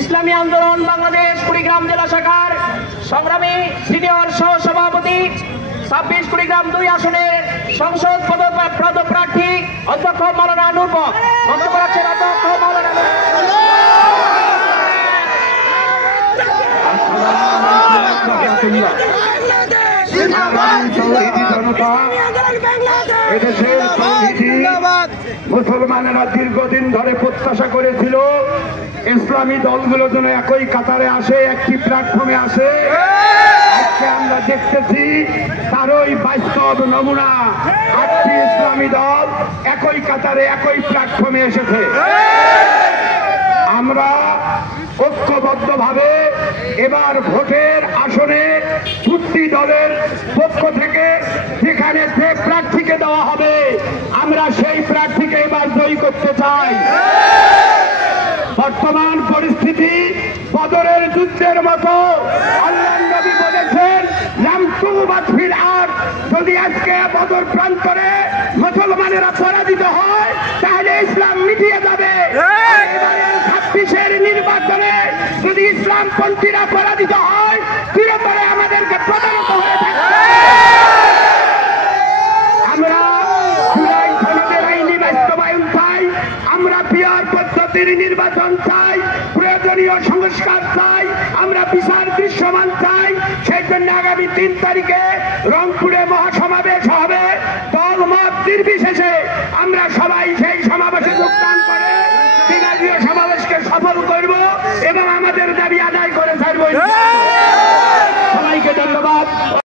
ইসলামী আন্দোলন বাংলাদেশ কুড়িগ্রাম জেলা শাখার সংগ্রামী সিনিয়র সহসভাপতি 26 কুড়িগ্রাম 2 আসনের সংসদ পদপ্রার্থী অধ্যক্ষ মাওলানা নূর হক বক্তব্য রাখছেন। অধ্যক্ষ মাওলানা এদেশের মুসলমানেরা দীর্ঘদিন ধরে প্রত্যাশা করেছিল ইসলামী দলগুলো যেন একই কাতারে আসে, একটি প্ল্যাটফর্মে আসে। আজকে আমরা দেখতেছি তারই বাস্তব নমুনা। 8টি ইসলামী দল একই কাতারে একই প্ল্যাটফর্মে এসেছে। আমরা ঐক্যবদ্ধভাবে এবার ভোটের আসনে প্রতি দলের পক্ষ থেকে যেখানে যে প্রার্থীকে দেওয়া হবে আমরা সেই প্রার্থীকে এবার জয়ী করতে চাই। বর্তমান পরিস্থিতি বদরের যুদ্ধের মতো। আল্লাহর নবী বলেছেন আর যদি আজকে বদর প্রান্তরে মুসলমানেরা পরাজিত হয় তাহলে ইসলাম মিটিয়ে যাবে। এবারে 26-এর নির্বাচনে যদি ইসলামপন্থীরা পরাজিত হয় চিরতরে আমাদেরকে প্রতারিত হয়ে থাকবে। আমরা জুলাই সনদের আইনি বাস্তবায়ন চাই, আমরা পিয়ার পদ্ধতির নির্বাচন চাই, প্রয়োজনীয় সংস্কার চাই, আমরা বিচার দৃশ্যমান চাই। সেই জন্য আগামী 3 তারিখে রংপুরে মহাসমাবেশ